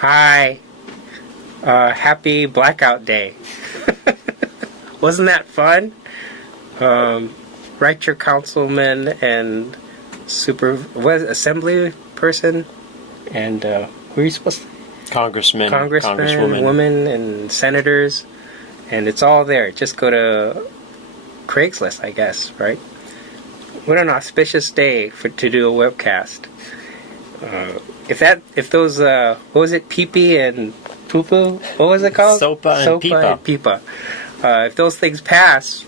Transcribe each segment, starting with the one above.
Hi. Happy Blackout Day. Wasn't that fun? Write your councilman and assembly person and who are you supposed to? Congresswomen, women, and senators, and it's all there. Just go to Craigslist, I guess, right? What an auspicious day to do a webcast. If those what was it, Pee-Pee and Poo-Poo? What was it called? Sopa and Peepa. If those things pass,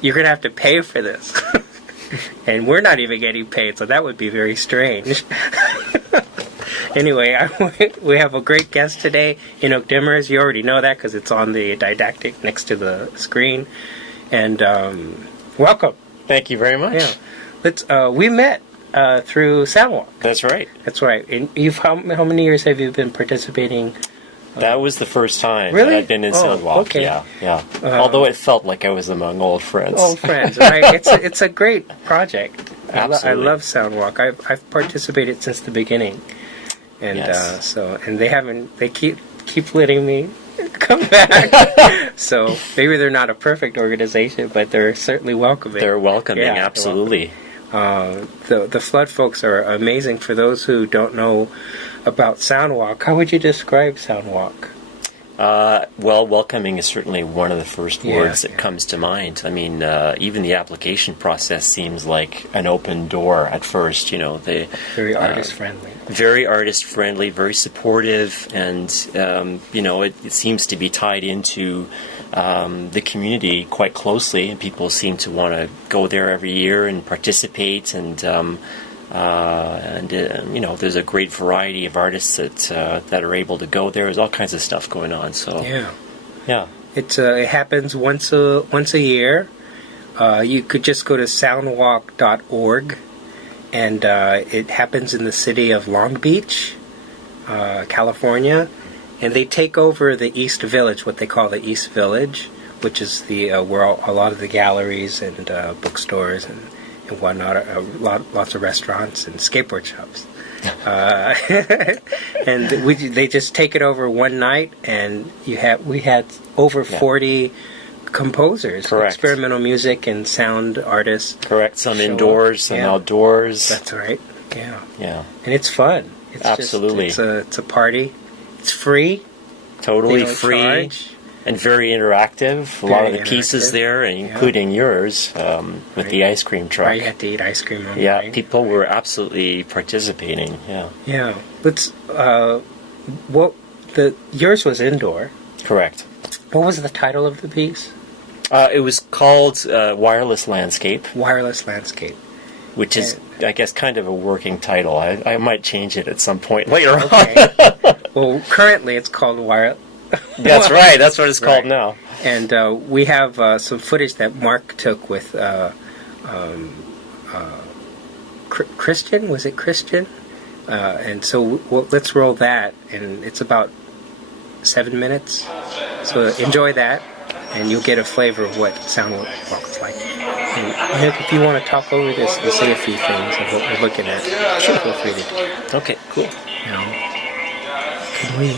you're gonna have to pay for this, and we're not even getting paid, so that would be very strange. Anyway, we have a great guest today, Inouk Demers. You already know that because it's on the didactic next to the screen. And welcome. Thank you very much. Yeah, we met through Soundwalk. That's right. That's right. And how many years have you been participating? That was the first time really? that I'd been in Soundwalk. Okay. Yeah. Although it felt like I was among old friends. Old friends, right? It's a great project. Absolutely. I love Soundwalk. I've participated since the beginning. And yes. They keep letting me come back. So maybe they're not a perfect organization, but they're certainly welcoming. They're welcoming, absolutely. The Flood folks are amazing. For those who don't know about Soundwalk, how would you describe Soundwalk? Well, welcoming is certainly one of the first words that comes to mind. I mean, even the application process seems like an open door at first. You know, very artist friendly. Very artist friendly, very supportive, and it seems to be tied into the community quite closely, and people seem to want to go there every year and participate, and there's a great variety of artists that are able to go there. There's all kinds of stuff going on. So it happens once a year. You could just go to soundwalk.org. And it happens in the city of Long Beach, California, and they take over the East Village, what they call the East Village, which is the where a lot of the galleries and bookstores and whatnot, lots of restaurants and skateboard shops. And they just take it over one night, and we had over 40 composers, correct, experimental music and sound artists. Correct. Some indoors, some outdoors. That's right. Yeah. And it's fun. It's absolutely. It's a party. It's free. Totally free. Charge. And very interactive. A lot of the pieces there, including yours, with the ice cream truck. Right, you had to eat ice cream on the way. People were absolutely participating. Yeah. But yours was indoor. Correct. What was the title of the piece? It was called Wireless Landscape. Wireless Landscape. Which is, I guess, kind of a working title. I might change it at some point later on. Well, currently it's called Wireless. That's right. That's what it's called now. And we have some footage that Mark took with Christian. Was it Christian? And so let's roll that. And it's about 7 minutes. So enjoy that, and you'll get a flavor of what Soundwalk is like. And Nick, if you want to talk over this and say a few things of what we're looking at, feel free to do. Okay, cool. Can we...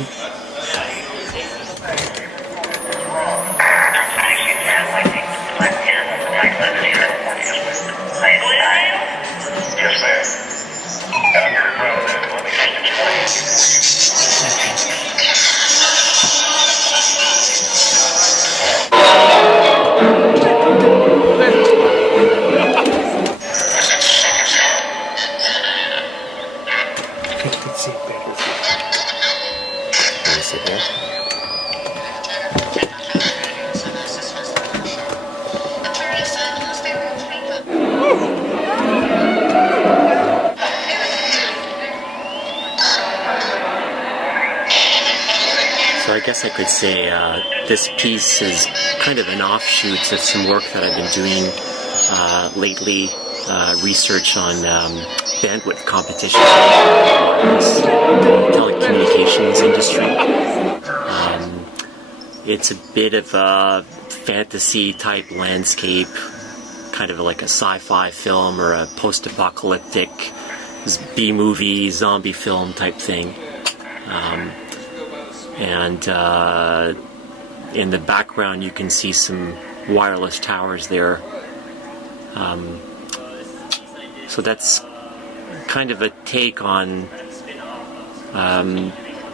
I guess I could say this piece is kind of an offshoot of some work that I've been doing lately, research on bandwidth competition in the telecommunications industry. It's a bit of a fantasy-type landscape, kind of like a sci-fi film or a post-apocalyptic B-movie, zombie film type thing. and in the background you can see some wireless towers there. So that's kind of a take on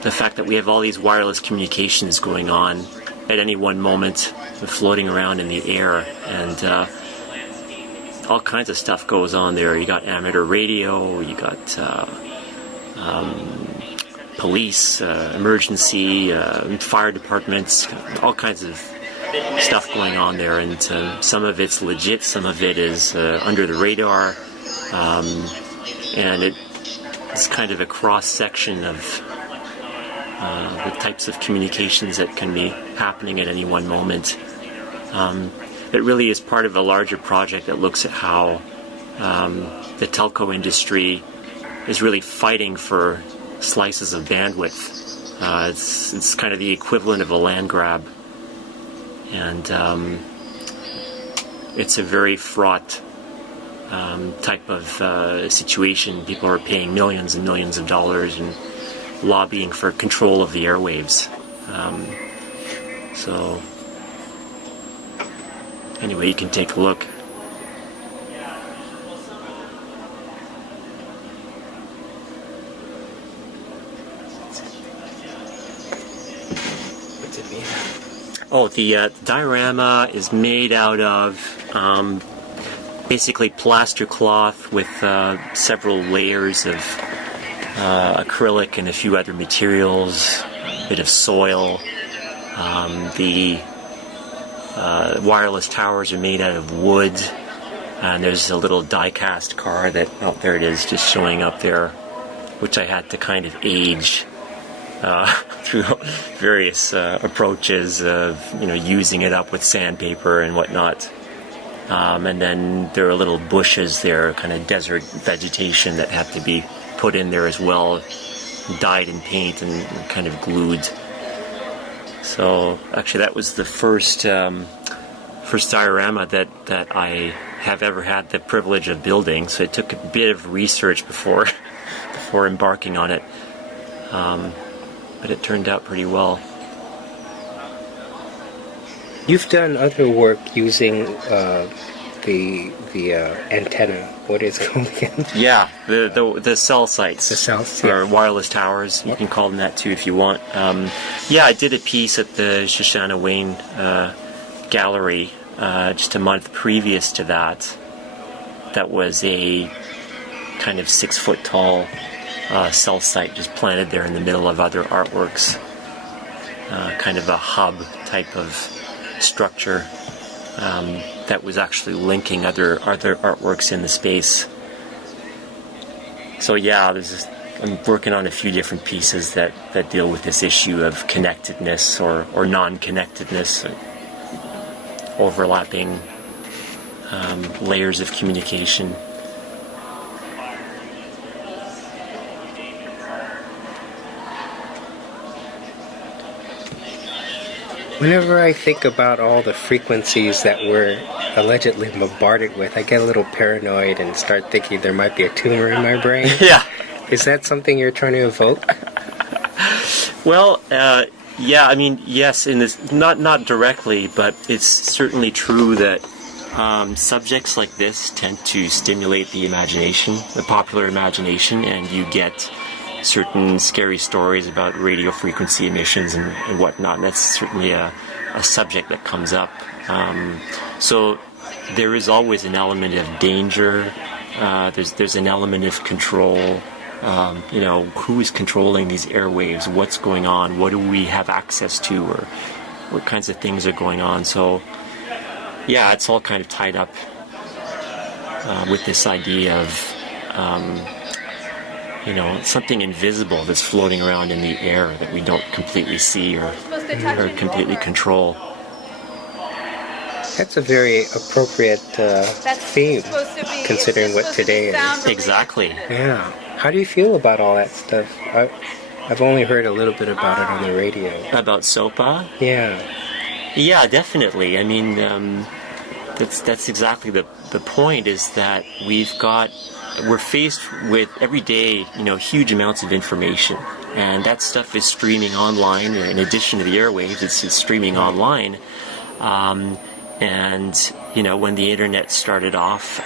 the fact that we have all these wireless communications going on at any one moment, floating around in the air, and all kinds of stuff goes on there. You got amateur radio, you got police, emergency, fire departments, all kinds of stuff going on there, and some of it's legit, some of it is under the radar, and it's kind of a cross-section of the types of communications that can be happening at any one moment. It really is part of a larger project that looks at how the telco industry is really fighting for slices of bandwidth. It's kind of the equivalent of a land grab, and it's a very fraught type of situation. People are paying millions and millions of dollars and lobbying for control of the airwaves. So anyway, you can take a look. Oh, the diorama is made out of basically plaster cloth with several layers of acrylic and a few other materials, a bit of soil. The wireless towers are made out of wood, and there's a little die-cast car that, oh, there it is, just showing up there, which I had to kind of age through various approaches of, using it up with sandpaper and whatnot. And then there are little bushes there, kind of desert vegetation that have to be put in there as well, dyed in paint and kind of glued. So actually that was the first diorama that I have ever had the privilege of building, so it took a bit of research before embarking on it. But it turned out pretty well. You've done other work using the antenna. What is it called again? Yeah, the cell sites. The cells, or wireless towers. You can call them that too if you want. I did a piece at the Shoshana Wayne Gallery just a month previous to that. That was a kind of 6-foot tall cell site just planted there in the middle of other artworks. Kind of a hub type of structure that was actually linking other artworks in the space. So yeah, I'm working on a few different pieces that deal with this issue of connectedness or non-connectedness, overlapping layers of communication. Whenever I think about all the frequencies that we're allegedly bombarded with, I get a little paranoid and start thinking there might be a tumor in my brain. Yeah. Is that something you're trying to evoke? Well, yeah, I mean, yes, in this, not directly, but it's certainly true that subjects like this tend to stimulate the imagination, the popular imagination, and you get certain scary stories about radio frequency emissions and whatnot, and that's certainly a subject that comes up. So there is always an element of danger. There's an element of control. Who is controlling these airwaves? What's going on? What do we have access to? Or what kinds of things are going on? So yeah, it's all kind of tied up with this idea of something invisible that's floating around in the air that we don't completely see or completely control. That's a very appropriate theme, considering what today is. Exactly. Yeah. How do you feel about all that stuff? I've only heard a little bit about it on the radio. About SOPA? Yeah. Yeah, definitely. I mean, that's exactly the point, is that we're faced with every day, huge amounts of information, and that stuff is streaming online. In addition to the airwaves, it's streaming online. And when the internet started off,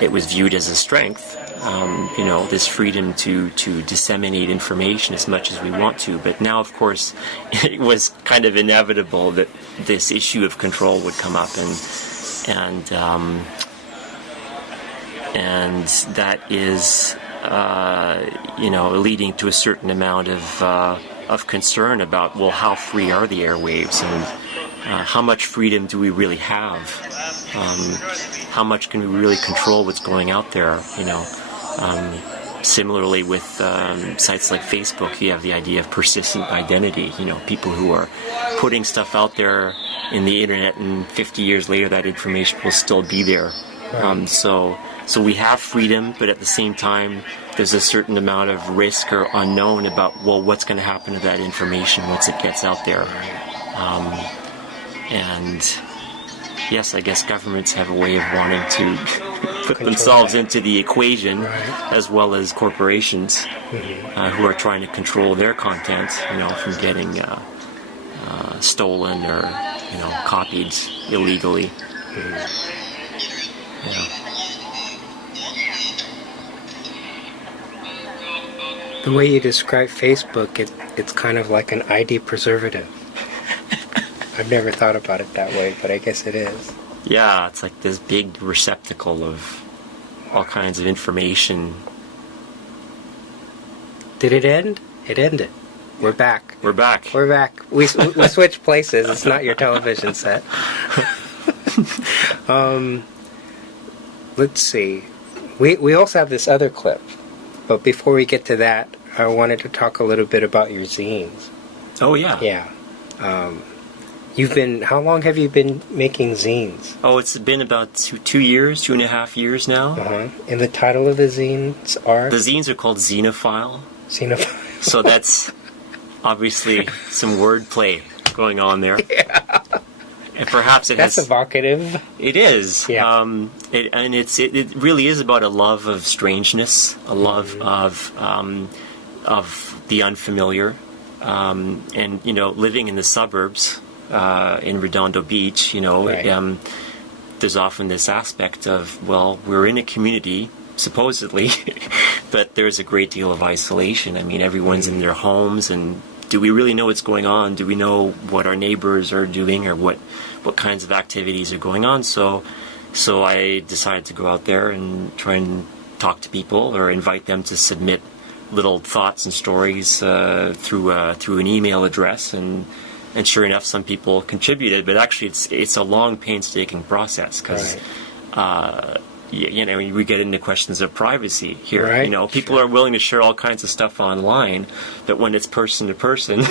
it was viewed as a strength. This freedom to disseminate information as much as we want to. But now, of course, it was kind of inevitable that this issue of control would come up, and that is, leading to a certain amount of concern about, well, how free are the airwaves, and how much freedom do we really have? How much can we really control what's going out there? Similarly with sites like Facebook, you have the idea of persistent identity. People who are putting stuff out there in the internet, and 50 years later that information will still be there. So we have freedom, but at the same time there's a certain amount of risk or unknown about, well, what's going to happen to that information once it gets out there. And yes, I guess governments have a way of wanting to put themselves into the equation, as well as corporations who are trying to control their content, from getting stolen or copied illegally. The way you describe Facebook, it's kind of like an ID preservative. I've never thought about it that way, but I guess it is. Yeah, it's like this big receptacle of all kinds of information. Did it end? It ended. We're back. We're back. We're back. We switched places. It's not your television set. Let's see. We also have this other clip, but before we get to that, I wanted to talk a little bit about your zines. Oh yeah. Yeah. How long have you been making zines? Oh, it's been about 2.5 years now. And the title of the zines are? The zines are called Xenophile. Xenophile. So that's obviously some wordplay going on there. Yeah. And perhaps that's evocative. It is. Yeah. It really is about a love of strangeness, a love of the unfamiliar, and living in the suburbs. In Redondo Beach, there's often this aspect of, well, we're in a community, supposedly, but there's a great deal of isolation. I mean, everyone's in their homes, and do we really know what's going on? Do we know what our neighbors are doing, or what kinds of activities are going on? So I decided to go out there and try and talk to people, or invite them to submit little thoughts and stories through an email address, and sure enough, some people contributed, but actually it's a long, painstaking process, because we get into questions of privacy here. Right. People are willing to share all kinds of stuff online, but when it's person to person,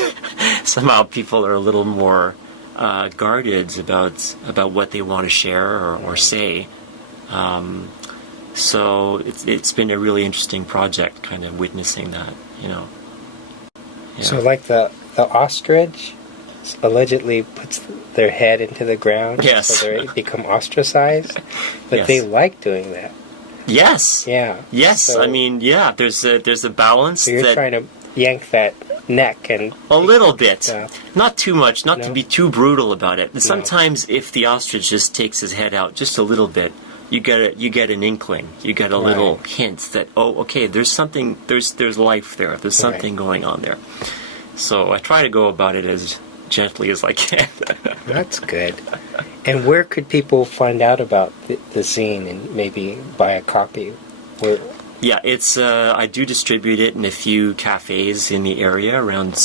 somehow people are a little more guarded about what they want to share or say. So it's been a really interesting project, kind of witnessing that. Yeah. So like the ostrich allegedly puts their head into the ground, yes, so they become ostracized, but yes, they like doing that. Yes. Yeah. Yes. So, I mean, yeah. There's a balance. So you're trying to yank that neck and a little bit, yeah, not too much, not to be too brutal about it. No. Sometimes, if the ostrich just takes his head out just a little bit, you get an inkling, you get a little hint that, oh, okay, there's something, there's life there, there's something going on there. So I try to go about it as gently as I can. That's good. And where could people find out about the zine and maybe buy a copy? Yeah, it's I do distribute it in a few cafes in the area around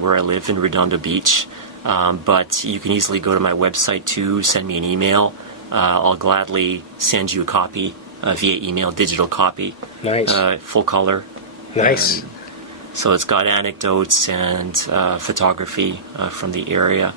where I live in Redondo Beach. But you can easily go to my website too, send me an email. I'll gladly send you a copy via email, digital copy. Nice. Full color. Nice. So it's got anecdotes and photography from the area.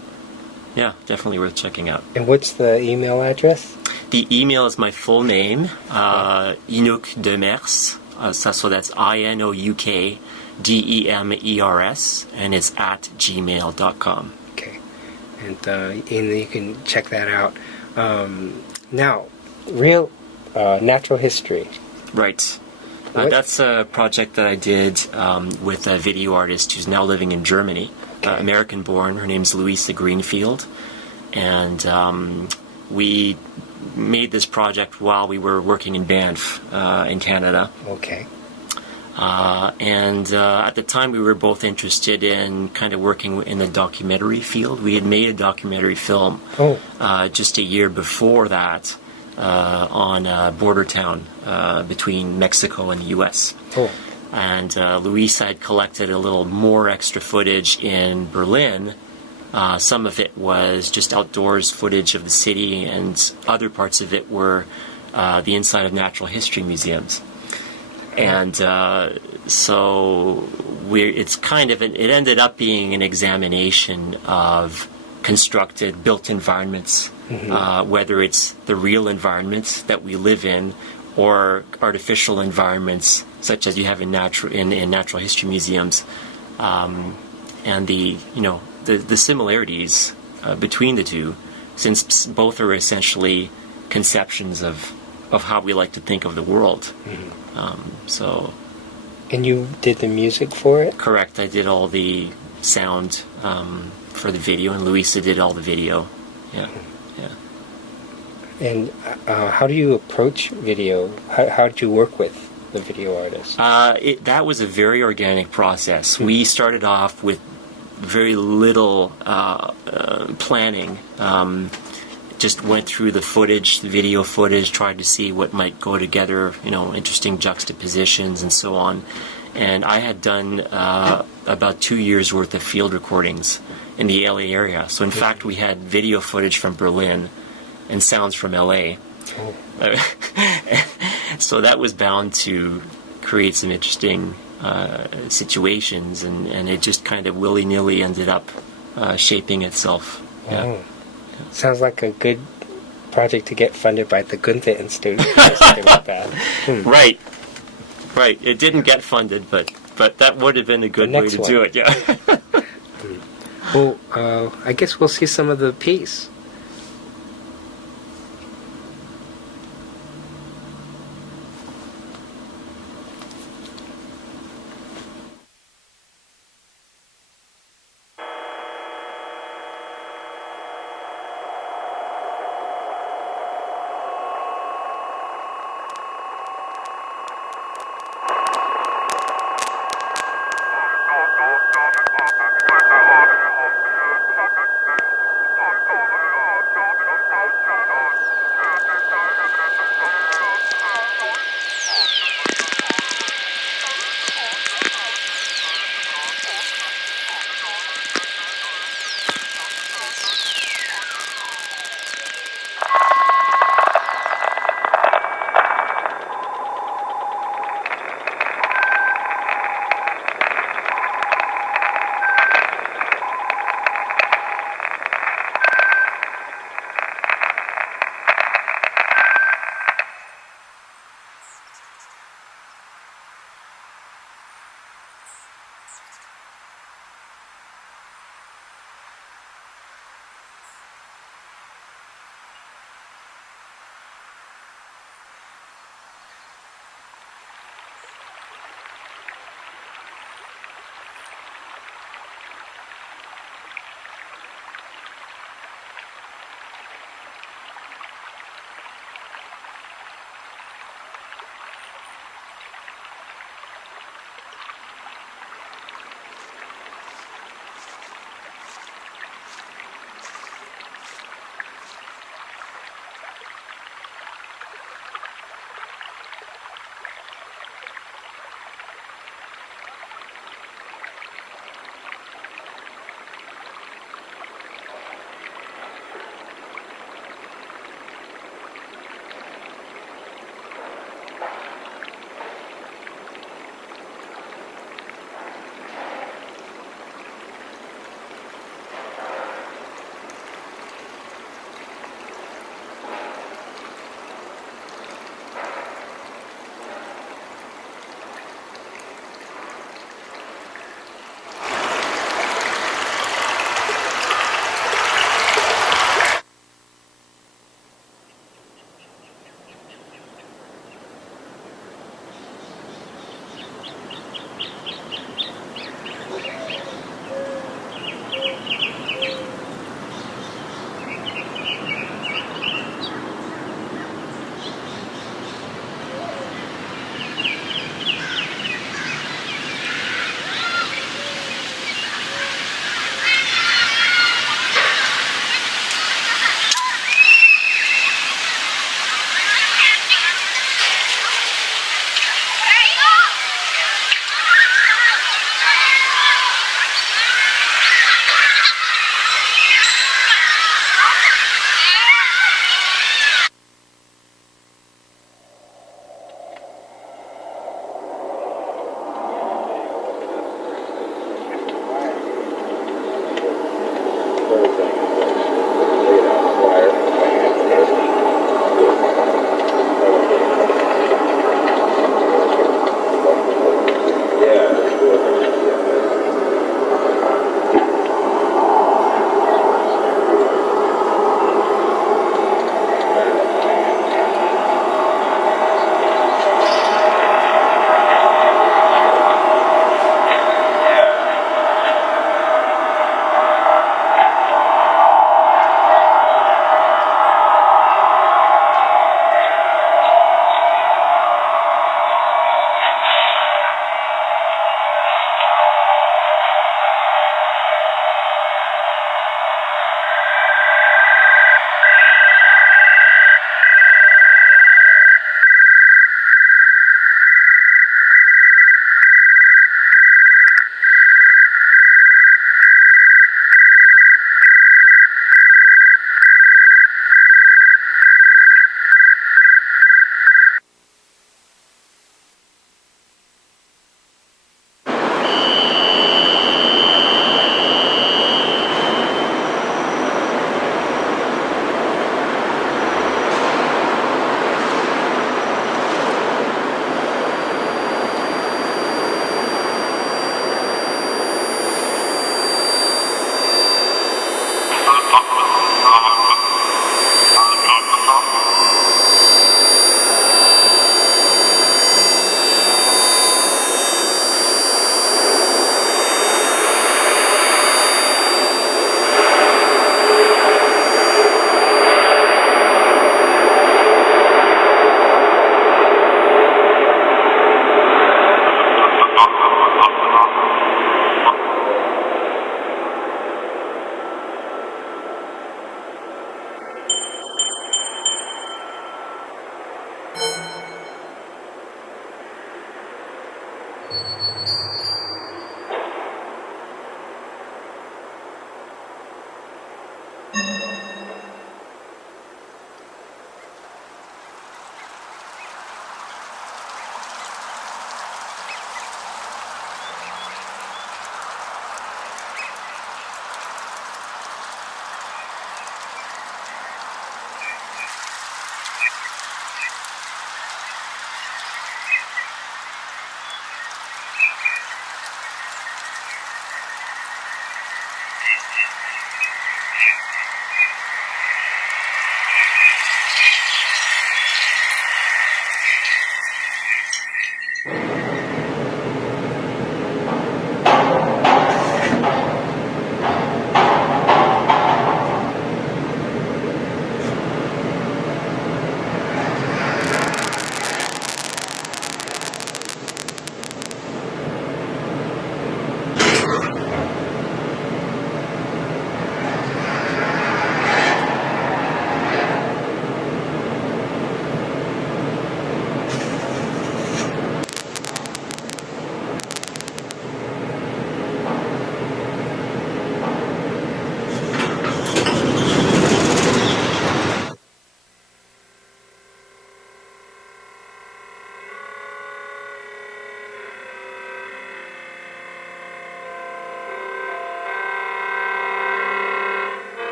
Yeah, definitely worth checking out. And what's the email address? The email is my full name, Inouk Demers. So that's INOUK DEMERS, and it's at gmail.com. Okay. And you can check that out. Now, real natural history. Right. That's a project that I did with a video artist who's now living in Germany, American-born. Her name's Louisa Greenfield, and we made this project while we were working in Banff in Canada. Okay. And at the time, we were both interested in kind of working in the documentary field. We had made a documentary film just a year before that on a border town between Mexico and the U.S. Oh. And Luisa had collected a little more extra footage in Berlin. Some of it was just outdoors footage of the city, and other parts of it were the inside of natural history museums. And so it ended up being an examination of constructed, built environments, whether it's the real environments that we live in or artificial environments such as you have in natural history museums, and the similarities between the two, since both are essentially conceptions of how we like to think of the world. And you did the music for it? Correct. I did all the sound for the video, and Luisa did all the video. Yeah. And how do you approach video? How did you work with the video artist? That was a very organic process. We started off with very little planning. Just went through the footage, the video footage, tried to see what might go together, interesting juxtapositions and so on. And I had done about 2 years worth of field recordings in the LA area. So in fact, we had video footage from Berlin and sounds from LA. So that was bound to create some interesting situations, and it just kind of willy-nilly ended up shaping itself. Yeah. Sounds like a good project to get funded by the Goethe Institute. Like that. Right. It didn't get funded, but that would have been a good way to do it. Yeah. Well, I guess we'll see some of the piece.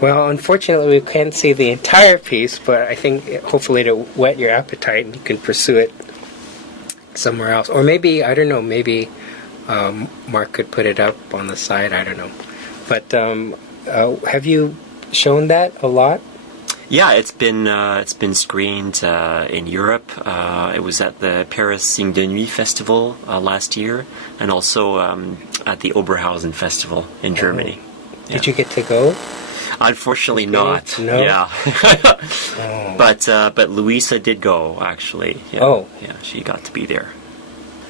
Well, unfortunately, we can't see the entire piece, but I think hopefully it'll whet your appetite and you can pursue it somewhere else. Or maybe, I don't know, maybe Mark could put it up on the side, I don't know. But have you shown that a lot? Yeah, it's been screened in Europe. It was at the Paris Signe de Nuit Festival last year, and also at the Oberhausen Festival in Germany. Yeah. Did you get to go? Unfortunately not. No? Yeah. But Louisa did go, actually. Yeah. Oh. Yeah, she got to be there.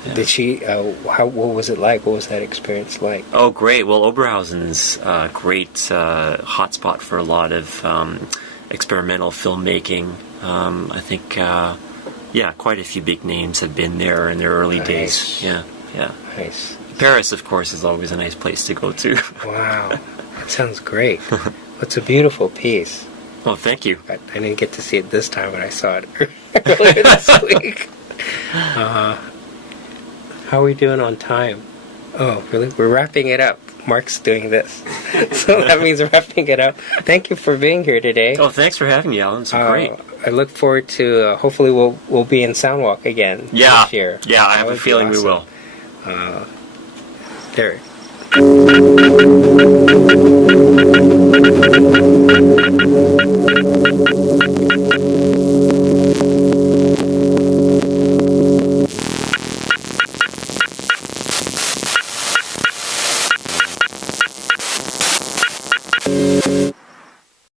Yeah. Did she, what was it like? What was that experience like? Oh, great. Well, Oberhausen's a great hotspot for a lot of experimental filmmaking. I think, quite a few big names have been there in their early days. Yeah. Nice. Paris, of course, is always a nice place to go to. Wow. That sounds great. It's a beautiful piece. Well, thank you. I didn't get to see it this time, but I saw it earlier this week. How are we doing on time? Oh, really? We're wrapping it up. Mark's doing this. So that means wrapping it up. Thank you for being here today. Oh, thanks for having me, Alan. It's great. I look forward to, hopefully we'll be in Soundwalk again this year. Yeah, I have a feeling we will. Derek.